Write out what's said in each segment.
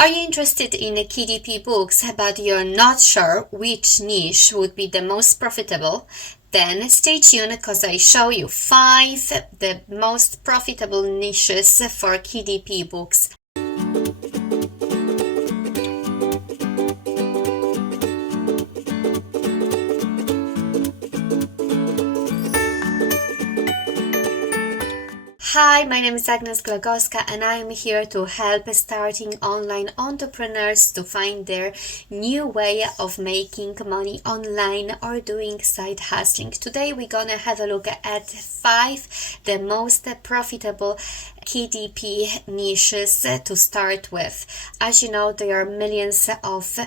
Are you interested in KDP books but you're not sure which niche would be the most profitable? Then stay tuned because I show you 5 the most profitable niches for KDP books. Hi, my name is AGNES and I am here to help starting online entrepreneurs to find their new way of making money online or doing side hustling. Today we're gonna have a look at 5 the most profitable KDP niches to start with. As you know, there are millions of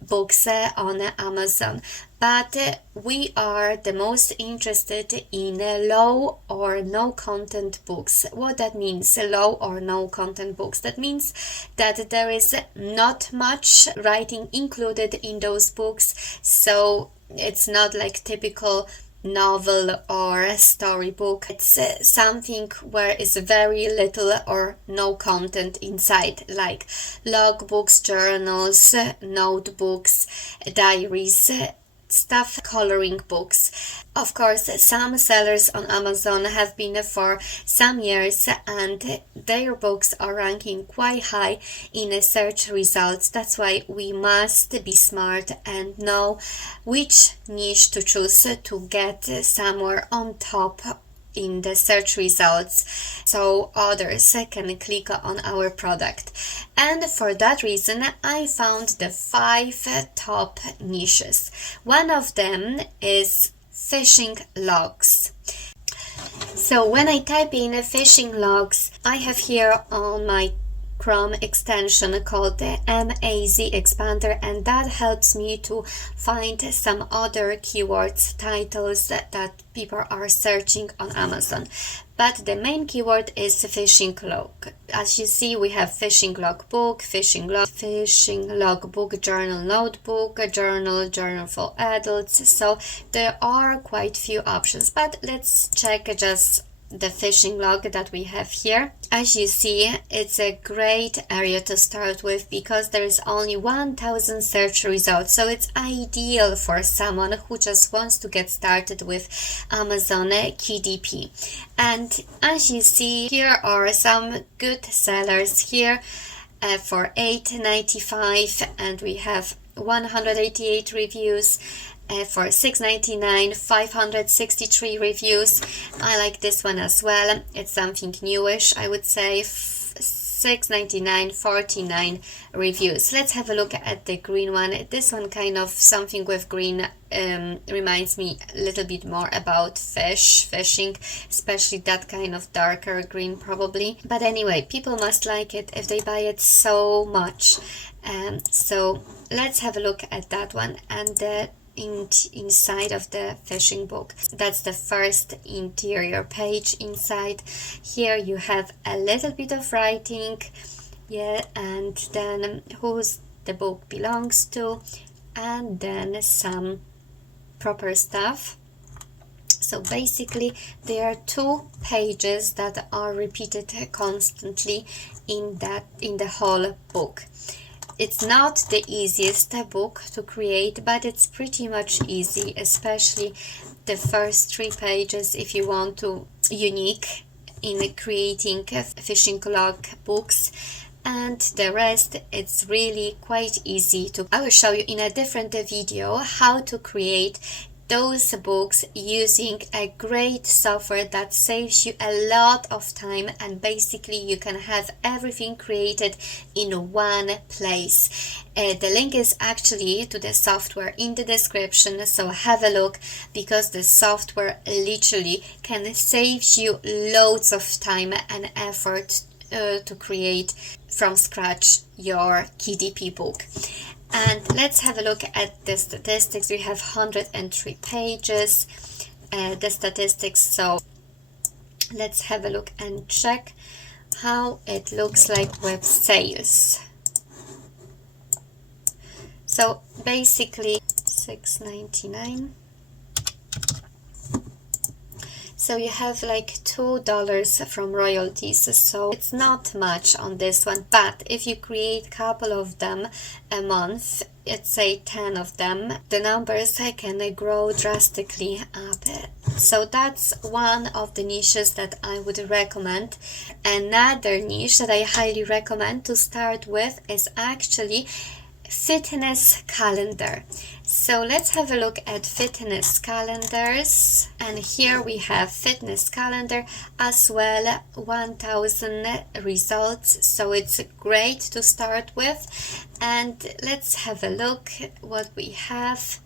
books on Amazon, but we are the most interested in low or no content books. What that means, low or no content books, that means that there is not much writing included in those books, so it's not like typical novel or storybook. It's something where is very little or no content inside, like logbooks, journals, notebooks, diaries, stuff, coloring books. Of course, some sellers on Amazon have been for some years and their books are ranking quite high in search results. That's why we must be smart and know which niche to choose to get somewhere on top in the search results so others can click on our product. And for that reason I found the 5 top niches. One of them is fishing logs. So when I type in fishing logs, I have here on my Chrome extension called the MAZ expander, and that helps me to find some other keywords, titles that people are searching on Amazon. But the main keyword is fishing log. As you see, we have fishing logbook, fishing logbook, journal notebook, journal for adults. So there are quite few options, but let's check just the fishing log that we have here. As you see, it's a great area to start with because there is only 1000 search results, so it's ideal for someone who just wants to get started with Amazon KDP. And as you see, here are some good sellers here for $8.95, and we have 188 reviews. For $6.99, 563 reviews. I like this one as well. It's something newish, I would say. $6.99, 49 reviews. Let's have a look at the green one. This one kind of something with green reminds me a little bit more about fishing, especially that kind of darker green probably. But anyway, people must like it if they buy it so much. So let's have a look at that one. And inside of the fishing book, that's the first interior page. Inside here you have a little bit of writing, and then who's the book belongs to, and then some proper stuff. So basically there are 2 pages that are repeated constantly in the whole book. It's not the easiest book to create, but it's pretty much easy, especially the first 3 pages if you want to unique in creating fishing log books. And the rest, it's really quite easy to. I will show you in a different video how to create those books using a great software that saves you a lot of time, and basically you can have everything created in one place. The link is actually to the software in the description, so have a look because the software literally can save you loads of time and effort to create from scratch your KDP book. And let's have a look at the statistics. We have 103 pages, the statistics, so let's have a look and check how it looks like with sales. So basically $6.99. So you have like $2 from royalties, so it's not much on this one. But if you create a couple of them a month, let's say 10 of them, the numbers can grow drastically up. So that's one of the niches that I would recommend. Another niche that I highly recommend to start with is actually fitness calendar. So let's have a look at fitness calendars, and here we have fitness calendar as well, 1000 results, so it's great to start with. And let's have a look what we have.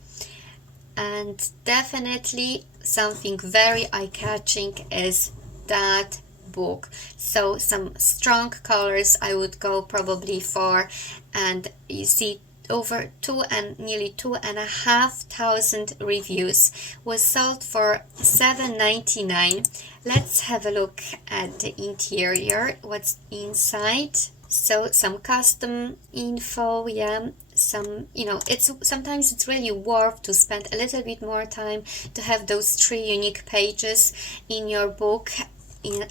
And definitely something very eye-catching is that book. So some strong colors I would go probably for, and you see over nearly 2,500 reviews, was sold for $7.99. Let's have a look at the interior, what's inside. So some custom info, yeah, some, sometimes it's really worth to spend a little bit more time to have those 3 unique pages in your book,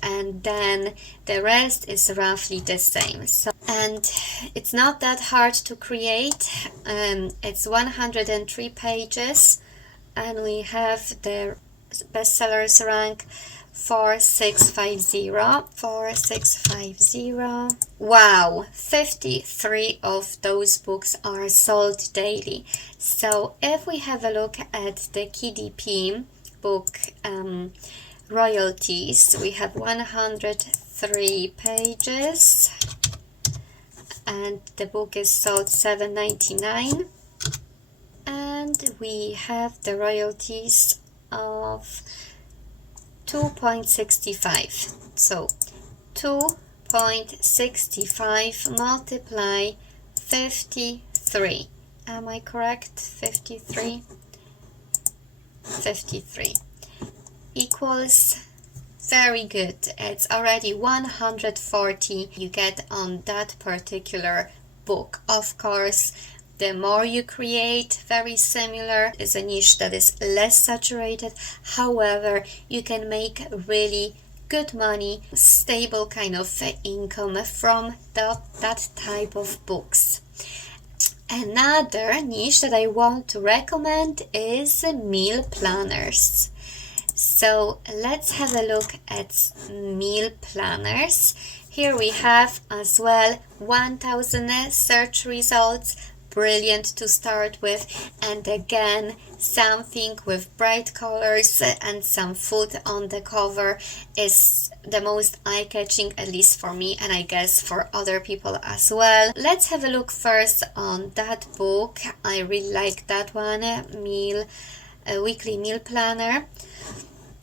and then the rest is roughly the same. So, and it's not that hard to create. It's 103 pages, and we have the bestsellers rank 4650. Wow, 53 of those books are sold daily. So if we have a look at the KDP book royalties, we have 103 pages, and the book is sold $7.99, and we have the royalties of 2.65. So 2.65 multiply 53. Am I correct? 53 equals, very good, it's already 140 you get on that particular book. Of course, the more you create very similar is a niche that is less saturated. However, you can make really good money, stable kind of income from that type of books. Another niche that I want to recommend is meal planners. So let's have a look at meal planners. Here we have as well 1000 search results, brilliant to start with. And again, something with bright colors and some food on the cover is the most eye-catching, at least for me, and I guess for other people as well. Let's have a look first on that book. I really like that one, weekly meal planner.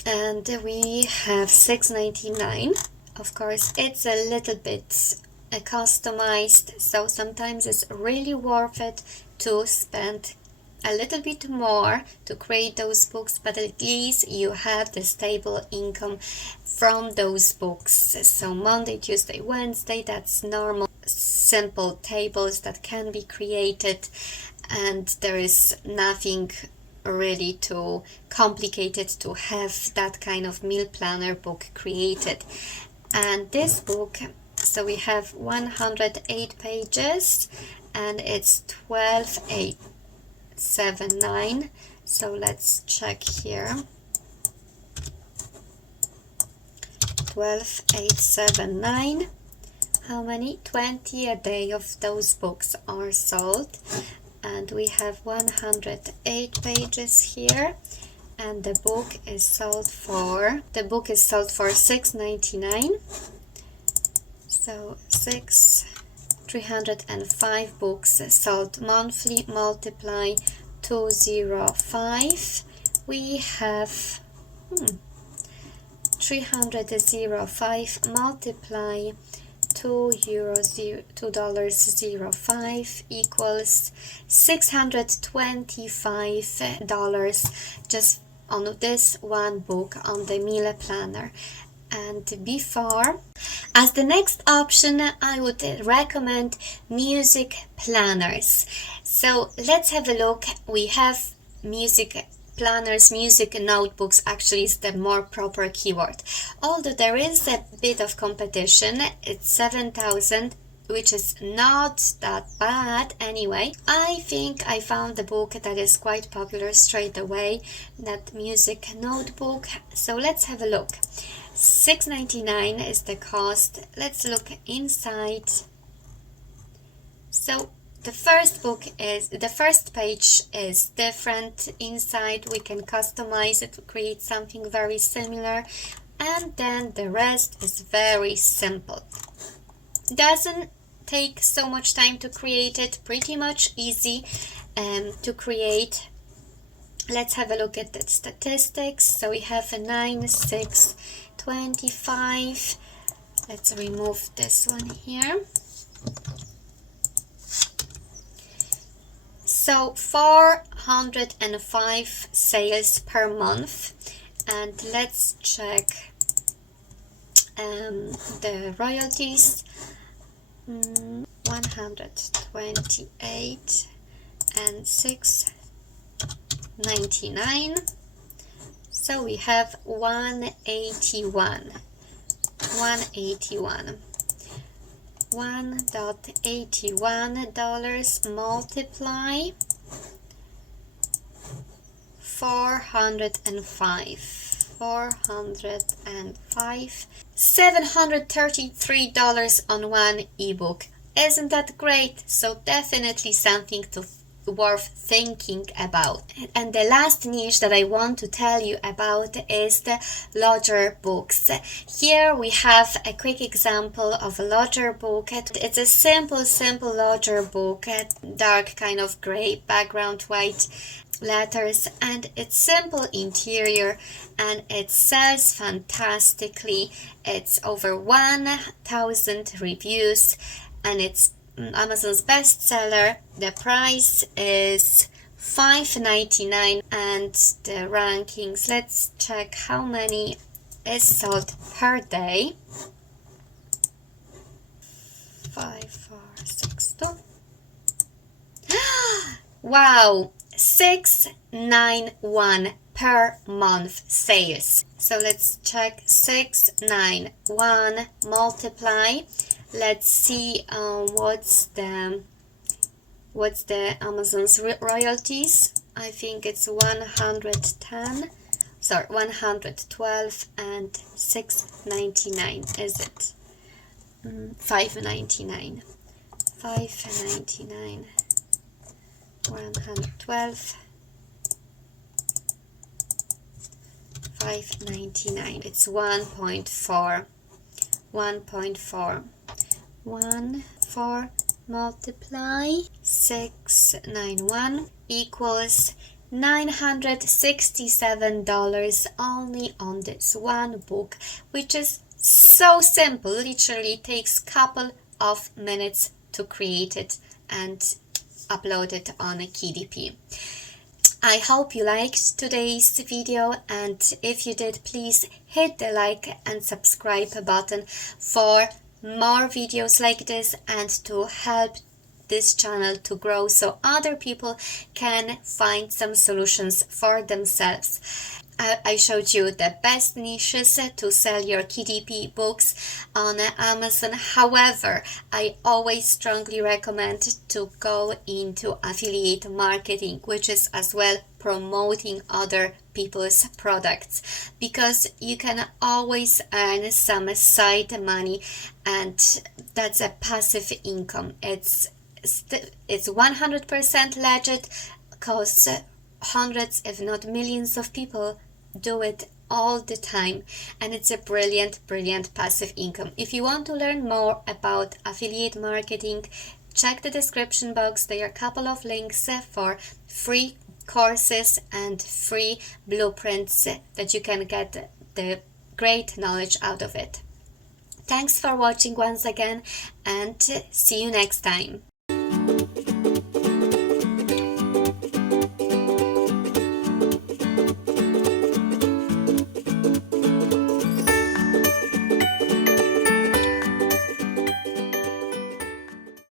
And we have $6.99. Of course, it's a little bit customized, so sometimes it's really worth it to spend a little bit more to create those books, but at least you have the stable income from those books. So Monday, Tuesday, Wednesday, that's normal, simple tables that can be created, and there is nothing really too complicated to have that kind of meal planner book created. And this book, so we have 108 pages, and it's 12,879. So let's check here. 12,879. How many? 20 a day of those books are sold. And we have 108 pages here, and the book is sold for $6.99. So 305 books sold monthly, multiply 205. We have 305 multiply $2.05 equals $625 just on this one book on the meal planner. And before, as the next option, I would recommend music planners. So let's have a look. We have music planners, music notebooks actually is the more proper keyword. Although there is a bit of competition, it's 7,000, which is not that bad anyway. I think I found a book that is quite popular straight away, that music notebook. So let's have a look. $6.99 is the cost. Let's look inside. So the first page is different. Inside we can customize it to create something very similar, and then the rest is very simple. Doesn't take so much time to create it, pretty much easy to create. Let's have a look at the statistics. So we have a 9, 6, 25. Let's remove this one here. So 405 sales per month, and let's check the royalties. 128 and 6.99. So we have 181. $1.81 multiply 405. $733 on one ebook. Isn't that great? So definitely something worth thinking about. And the last niche that I want to tell you about is the larger books. Here we have a quick example of a larger book. It's a simple larger book, dark kind of gray background, white letters, and it's simple interior, and it sells fantastically. It's over 1,000 reviews, and it's Amazon's bestseller. The price is $5.99, and the rankings, let's check how many is sold per day. 5, 4, 6, 2. Wow, 691 per month sales. So let's check 691 multiply. Let's see what's the Amazon's royalties. I think it's 110. Sorry, 112 and 6.99. Is it 5.99? 5.99. 112. 5.99. It's 1.4. 1.4. 1.4 multiply 691 equals $967 only on this one book, which is so simple. Literally takes couple of minutes to create it and upload it on a KDP. I hope you liked today's video, and if you did, please hit the like and subscribe button for more videos like this, and to help this channel to grow so other people can find some solutions for themselves. I showed you the best niches to sell your KDP books on Amazon. However, I always strongly recommend to go into affiliate marketing, which is as well promoting other people's products, because you can always earn some side money, and that's a passive income. It's 100% legit, because hundreds if not millions of people do it all the time, and it's a brilliant passive income. If you want to learn more about affiliate marketing, check the description box. There are a couple of links for free courses and free blueprints that you can get the great knowledge out of it. Thanks for watching once again, and see you next time.